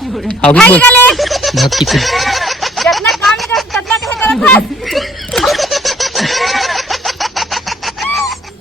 अभी भाग की जितना काम नहीं कर ततना कैसे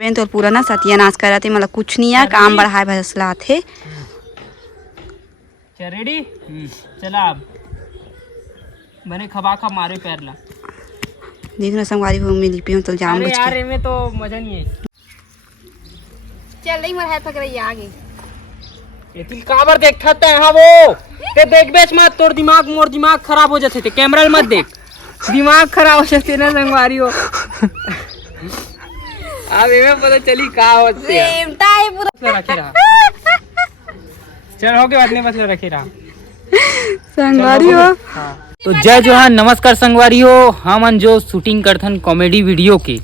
करत तो पूरा ना सत्यानाश करा थे मतलब कुछ नहीं है काम बढ़ाए भसला थे। रेडी चला अब मैंने खबा खा मारे पैर ला देखना संगवारी हो मिली पे तो जाम अरे बच यार के इनमें तो मजा नहीं है। चल नहीं मर है पकड़ रही आगे ये तिल काबर देख था है वो ते देख बेच मत तोर दिमाग मोर दिमाग खराब हो जाते थे कैमरा मत देख दिमाग खराब हो जाते ना संगवारी हो। अब इनमें पता चली का होते है रेमटा है पूरा रखे रहा चल हो के बाद में बस रखे रहा संगवारी हो। हाँ। तो जय जोहान नमस्कार संगवारी हो हम जो शूटिंग करथन कॉमेडी वीडियो के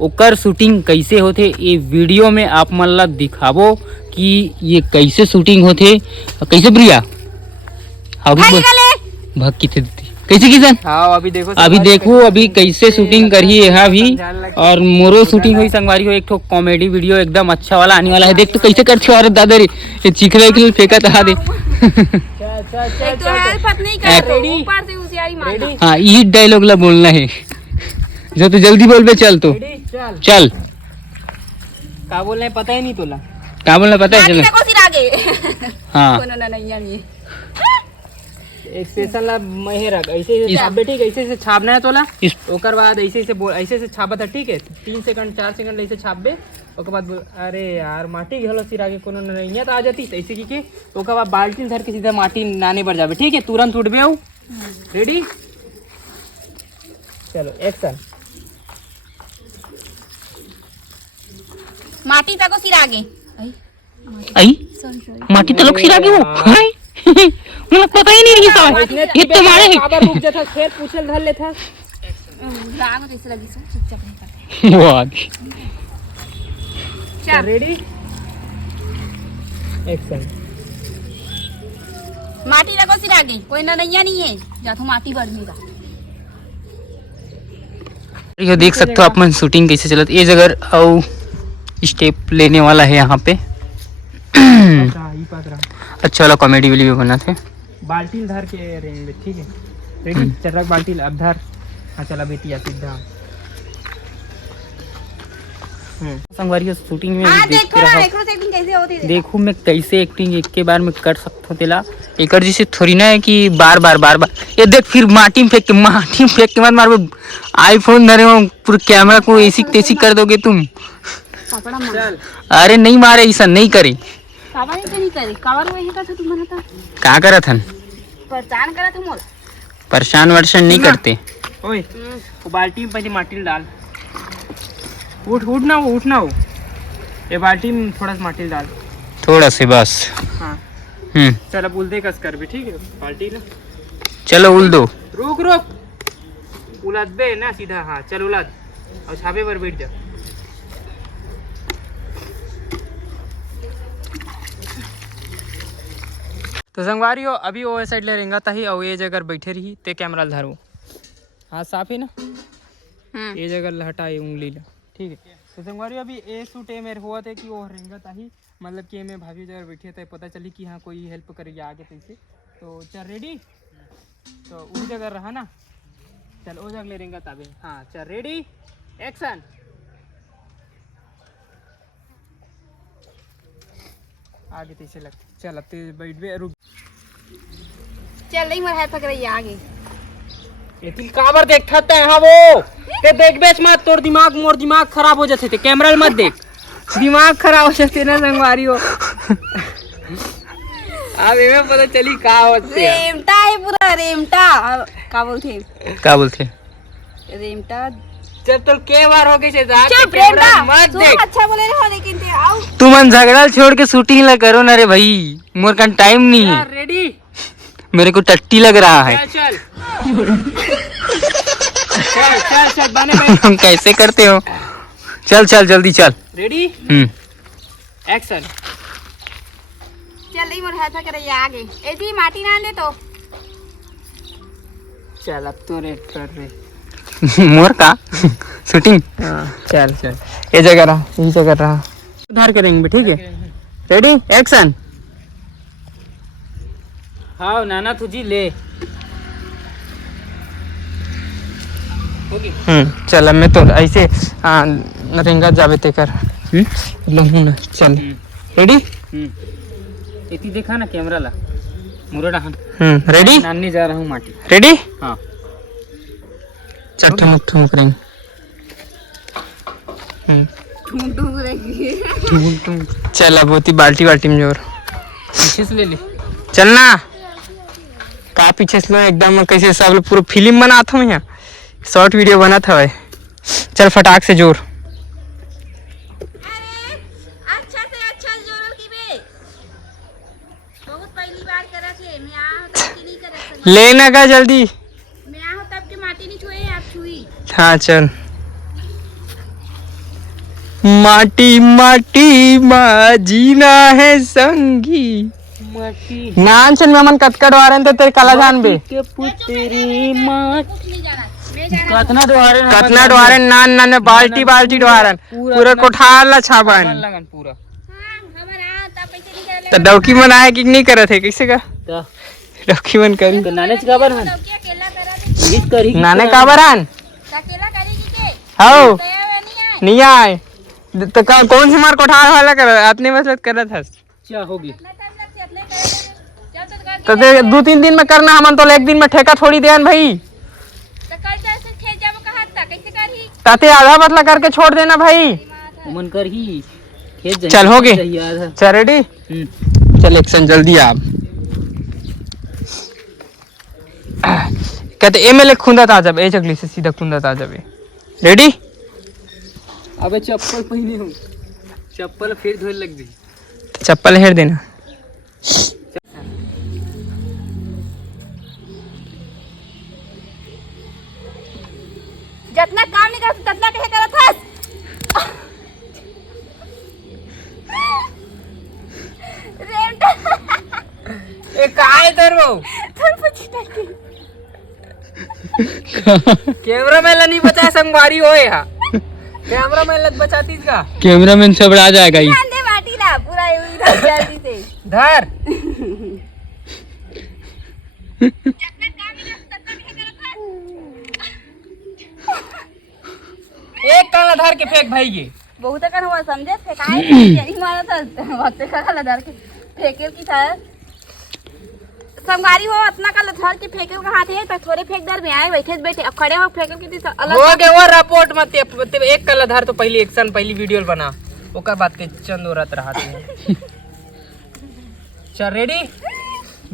ओकर शूटिंग कैसे होते ये वीडियो में आप मन ला दिखाबो कि ये कैसे शूटिंग होते कैसे प्रिया भाग की थे कैसे किसान हाँ अभी देखो अभी कैसे शूटिंग करी यहाँ भी और मोरो शूटिंग हुई संगवारी हो एक ठो कॉमेडी वीडियो एकदम अच्छा वाला आने वाला है। देख तो कैसे करते हो दादा रे ये चिखले के लिए फेंका था दे हाँ ये डायलॉग ला बोलना है जो तो जल्दी बोल बे चल तो चल का बोलना है पता ही नहीं तोला का बोलना पता है चल हाँ एक सेशन ला महेरक ऐसे ऐसे छापे ठीक ऐसे ऐसे छापना है तोला ओकर बाद ऐसे ऐसे छापा था ठीक है 3 सेकंड 4 सेकंड ऐसे छापबे ओकर बाद अरे यार माटी घलो सिरा के कोनो नहीं तो आ जाती ऐसे की के ओकर बाद बाल्टी धर के सीधा माटी नाने पर जाबे ठीक है तुरंत उठबे आओ रेडी चलो एक्शन माटी तको सिरा आगे आई माटी तो लोग सिरा के हो मुझे पता ही नहीं रही ये तुम्हारे काबर रुक जाता खेत पूछल धर लेता राग तो इसे लगी सो चुपचाप नहीं करते वाह चल रेडी एक्शन माटी तको सिरा आगे कोई नैया नहीं है जा तो माटी बढ़ेगा। ये देख सकते हो आप मन शूटिंग कैसे चलत ये जगह और स्टेप लेने वाला है यहाँ पे अच्छा वाला कॉमेडी वीडियो बना थे बाल्टी धर के रेंज में ठीक है रेडी चल रहा बाल्टी अब धर हाँ चला बेटी सीधा संगवारी शूटिंग में देखो मैं कैसे एक्टिंग एक के बार में कर सकता हूँ तेला एक जैसे थोड़ी ना है कि बार बार ये देख फिर माटी में फेंक के मत मार आईफोन धरे हो पूरे कैमरा को ऐसी तैसी कर दोगे तुम अरे नहीं मारे ऐसा नहीं करे क्या करा था परेशान वर्षन नहीं करते ओए वो बाल्टी में पहले माटी डाल उठना हो ये बाल्टी में थोड़ा सा माटी डाल थोड़ा से बस हाँ चलो बोल दे कस कर भी ठीक है बाल्टी ना चलो उल दो रुक उलद बे ना सीधा हाँ चल उलद और छापे पर बैठ जा तो संगवारी हो अभी वो साइड ले रेंगा था ही और ये जगह बैठे रही ते कैमरा धरो हाँ साफ है ना ये जगह हटाए उंगली ला ठीक है। तो संगवारी अभी ए सूट ए मेरे हुआ थे कि वो रेंगा था ही मतलब कि मैं भाभी जगह बैठे थे पता चली कि हाँ कोई हेल्प करेगी आगे तैसे तो चल रेडी तो उस जगह रहा ना चल वो जगह ले रेंगा तभी हाँ चल रेडी एक्शन आगे तैसे लगते चल अब तेज बैठ बे रुक चल नहीं मर है पकड़ रही आगे ये तिल काबर देख था है वो ते देख बेच मत तोर दिमाग मोर दिमाग खराब हो जाते थे कैमरा मत देख दिमाग खराब हो जाते ना संगवारी हो। अब इनमें पता चली का होते है रेमटा है पूरा रेमटा का बोलते रेमटा चल तो के बार हो गई से चुप रेमटा मत देख अच्छा बोले रहो लेकिन ते आओ तुम मन झगड़ा छोड़ के शूटिंग ला करो ना रे भाई मोर का टाइम नहीं है रेडी मेरे को टट्टी लग रहा है चल चल बने हम कैसे करते हो चल जल्दी चल रेडी एक्शन चल नहीं मर है पकड़ रही आगे ऐसी माटी ना दे तो चल अब तो रेड कर रहे मोर का शूटिंग चल ये जगह रहा उधार करेंगे ठीक है रेडी एक्शन हाँ नाना तुझी ले होगी। चल अब मैं तो ऐसे रिंगा जावे ते कर लहू ना चल रेडी इतनी देखा ना कैमरा ला मुरड़ा हम रेडी नानी जा रहा हूँ माटी रेडी हाँ चट्टा मुट्ठू करेंगे चल अब होती बाल्टी बाल्टी में जोर पीछे से ले ले चलना का पीछे से एकदम कैसे सब लोग पूरा फिल्म बनाता हूँ यहाँ शॉर्ट वीडियो बना था भाई चल फटाक से जोर अच्छा से अच्छा जोरल की बे बहुत पहली बार करा थे मैं आ तब की नहीं करत लेना का जल्दी मैं आ तब के माटी नहीं छुए आप छुई हाँ चल माटी माटी माँ जीना है संगी नान चल मैं मन कटकट आ रहे थे तेरे कला जान बे पुत्री माँ कुछ नहीं जाना मैं जाना कतना द्वारे कतना डोहारे नान नान में बाल्टी बाल्टी डोहारन पूरा कोठार ला छापन लगन पूरा हां हमारा तब पैसे नहीं कर तो डौकी मन आए कि नहीं करे थे कैसे का तो डौकी मन करी तो नाने काबर हन क्या अकेला करा दे इस करी नाने का बरान अकेला करेगी के हाओ तैयार नहीं आए नहीं आए तो कौन से मार कोठार वाला कर अपने मसलत कर रहा था क्या होगी ना टाइम लग से अतले करे चल तो कर तो 2-3 दिन में करना हमन तो एक दिन में ठेका थोड़ी देन भाई तो कर से थे जब कहा था कैसे करही ताते आधा बदला करके छोड़ देना भाई मन कर ही खेत जाए चल हो गए आधा चल रेडी चल एक्शन जल्दी आप कहते एमएलए खुंदा आ जाबे ए जगली से सीधा खुंदा आ जाबे रेडी अबे चप्पल पहनी हूँ चप्पल फिर धोने लग गई चप्पल हेर देना जितना काम नहीं कर ततना कहे करत हस रेमटा ए काय तर वो थर पछी टाकी कैमरामैन ला नहीं बचा संगवारी हो या कैमरामैन ला बचाती का कैमरामैन सब आ जाएगा ही दे माटी ला पूरा इधर जल्दी से धर जितना काम नहीं कर ततना कहे करत हस एक काला धर के फेंक भाई ये बहुत कन हुआ समझे थे काहे यही मारा था वक्त का लदर के फेंके की था संगवारी हो अपना का लधर के फेंके कहां थे तो थोड़े फेंक दर में आए बैठे अब खड़े हो फेंके की थी अलग हो गए वो रिपोर्ट मत एक काला धर तो पहली एक्शन पहली वीडियो बना ओकर बात के चंदोरत रहा थे चल रेडी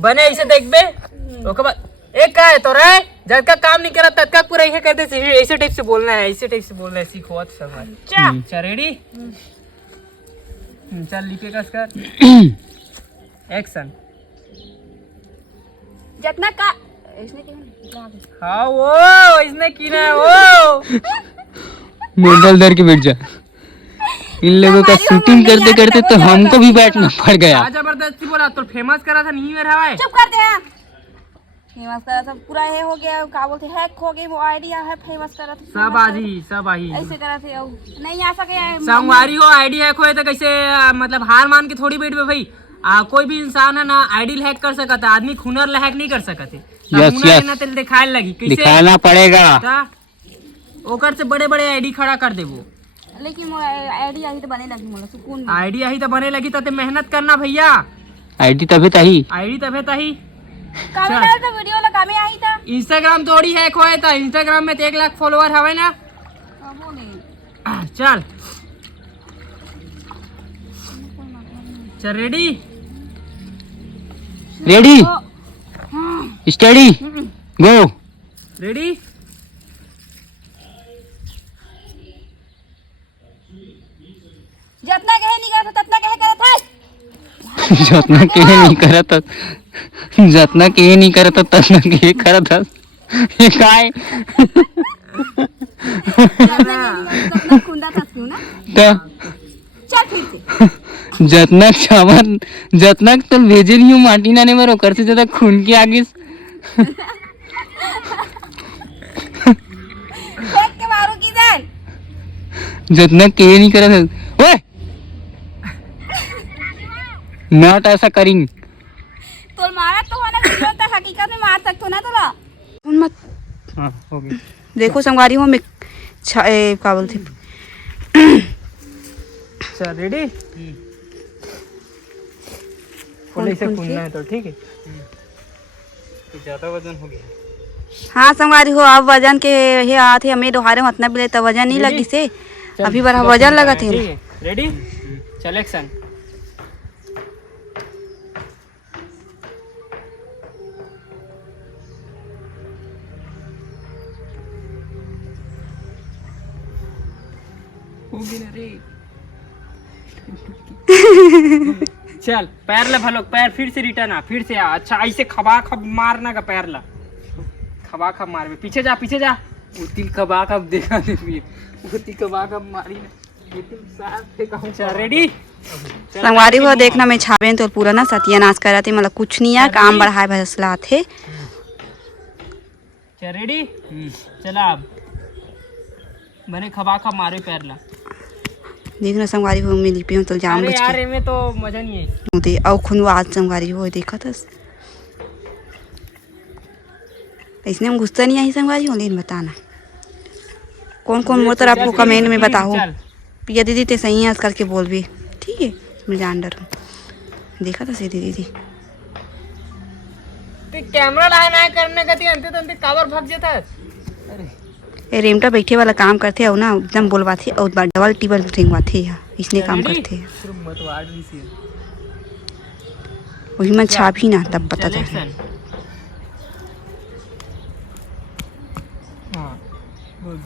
बने ऐसे देखबे ओकर बाद एक का है तो रे जब का काम नहीं करा तब का पूरा ऐसे कर दे ऐसे टाइप से बोलना है ऐसे टाइप से बोलना है सीखो समझ चल रेडी चल लिखे कस कर एक्शन जितना का इसने क्यों हाँ वो इसने की ना वो मोबाइल धर के बैठ जा इन लोगों का शूटिंग करते करते तो हमको भी बैठना पड़ गया जबरदस्ती बोला तो फेमस करा था नहीं मेरा भाई चुप कर दे यार फेमस करा था पूरा ये हो गया का बोलते हैक हो गई वो आईडिया है फेमस करा था सब आही ऐसे करा थे नहीं आ सके संगवारी हो आईडी हैक होए तो कैसे मतलब हार मान के थोड़ी बैठ भाई कोई भी इंसान है ना आईडी हैक कर सकता है आदमी हुनर ला हैक नहीं कर सकते यस दिखाए लगी कैसे दिखाना पड़ेगा ओकर से बड़े बड़े आईडी खड़ा कर देबो लेकिन आईडिया ही तो बने लगी मोला सुकून में। आईडी ही तो बने लगी तो मेहनत करना भैया आईडी तभी तही आईडी तबे तही कामे डाल तो वीडियो लगा में आई था इंस्टाग्राम थोड़ी हैक होए था इंस्टाग्राम में तो 1 लाख फॉलोअर हवे ना वो नहीं चल चल रेडी रेडी स्टडी गो रेडी जितना कहे नहीं करता ततना कहे करत है जितना के नहीं करत जितना के नहीं करत तना के करत ये काय जितना खुंदा था क्यों ना तो चल फिर से जतना चावल जतना तो भेजे नहीं हूँ माटी नाने में ओकर से ज्यादा खून के आगे फेंक के मारो की जान जितना के नहीं करत ओए नॉट ऐसा करेंगे तो मारा तो है ना हकीकत में मार सकते हो ना तोला मत। हाँ हो गई। देखो संगवारी हो मैं क्या बोलते चल रेडी। फुल से फूलना है तो ठीक है। ज्यादा वजन हो गया। हाँ संगवारी हो अब वजन के ये आते हमें दोहारे उतना भी तो वजन नहीं लगी से अभी बड़ा वजन लगा थे। रेडी चल एक्शन। चल पैर ला भलो पैर फिर से रिटर्न आ फिर से आ। अच्छा ऐसे खबा खब मारना का पैर ला खबा खब मार पीछे जा पीछे जा। उतिल खबा खब देखा दे फिर उतिल खबा खब मारी ना उतिल साथ पे कहूं। चल रेडी संगवारी हो देखना मैं छापे तो पूरा ना सत्यानाश करा थे मतलब कुछ नहीं है काम बढ़ाए भसला थे। चल रेडी चला अब बने खबा खब मारे पैर ला। देखना संगवारी हो मिली पे तो जाम अरे बच यार में तो मजा नहीं है। के दे और खुनवा आज संगवारी हो देखा था इसने हम गुस्सा नहीं आई संगवारी हो लेकिन बताना कौन कौन मोटर आपको कमेंट में बताओ पिया दीदी ते सही है करके बोल भी ठीक है मैं जान डर हूँ देखा था सीधी दीदी ते कैमरा लाए ना करने का ती अंते तंते कावर भाग जाता है। अरे ये रेमटा बैठे वाला काम करते हैं ना एकदम बोलवाते और डबल टेबल ठेंगवाते हैं इसने काम करते हैं मत वाड़ ली सी। वही मैं छाप ही ना तब पता चल था। एक्शन। हाँ गुड।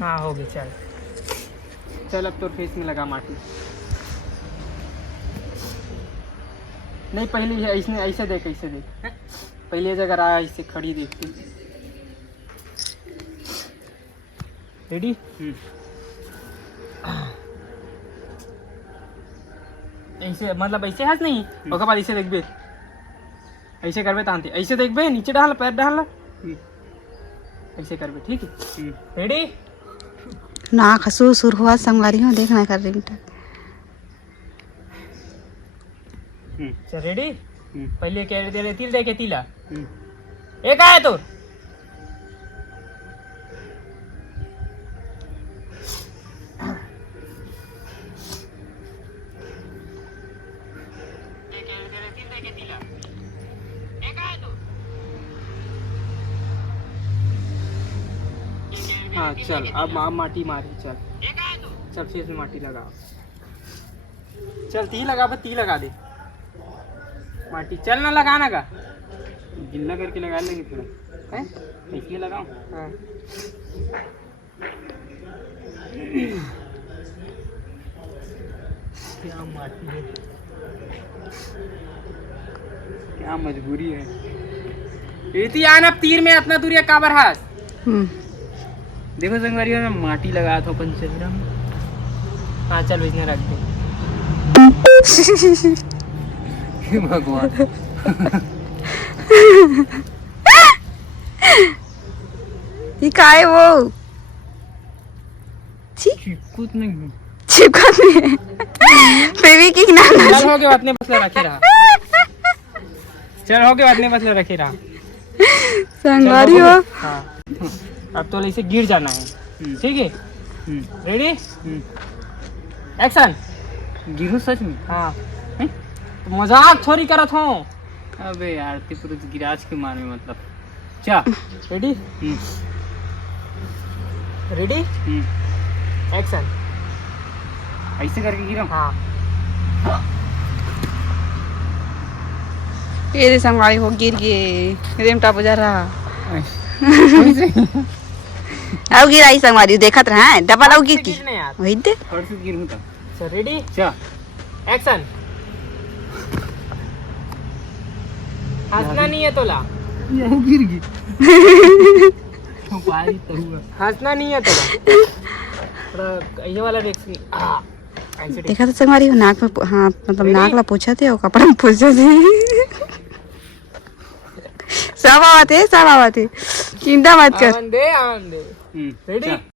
हाँ हो गया चल चल अब तो फेस में लगा माटी। नहीं पहले ऐसे ऐसे देख पहले जगह आ ऐसे खड़ी देखती। रेडी ऐसे मतलब ऐसे हाथ नहीं ओके बाद ऐसे देखबे ऐसे करबे तांते ऐसे देखबे नीचे डाल पैर डाल ऐसे करबे ठीक है। रेडी ना खसू सुर हुआ संगवारी हो देखना कर रेमटा चल रेडी पहले कह रहे तेरे तिल देखे तिला एक आया तो हाँ चल अब माटी मारी चल चल फेस में माटी लगा चल ती लगा दे माटी चल ना लगाना का गिल्ला करके लगा लेंगे थोड़ा है इसलिए लगाऊं। हाँ क्या माटी है क्या मजबूरी है। इतनी आन अब तीर में इतना दूर काबर हाथ देखो संगवारी में माटी लगा था अपन चेहरा में। हाँ चल इसने रख दे भगवान ये का है वो चिपकुत नहीं चिपका में बेबी की ना चल हो गया अपने बसला रखे रहा चल हो गया अपने बसला रखे रहा संगवारी हो। हाँ अब तो इसे गिर जाना है ठीक है। Ready action. गिरू सच में। हाँ तो मजाक थोड़ी करत हो। अबे यार ते पूरे गिराज के मार में मतलब क्या रेडी रेडी एक्शन। ऐसे करके गिरा। हाँ ये रे संगवारी हो गिर गए रेमटा बजा रहा अब गिराई संगवारी देखत रहा है डबल अब गिर की वही दे और से गिरूं था। सर रेडी क्या एक्शन। हंसना नहीं है तोला ये गिर गई तो पारी तो हुआ हंसना नहीं है तोला थोड़ा ये वाला रिएक्शन ऐसे देखा तो संगवारी हो नाक में हाँ मतलब नाक ला पूछा थे और कपड़ा में पूछा थे सब आवाते चिंता मत कर आनंद दे रेडी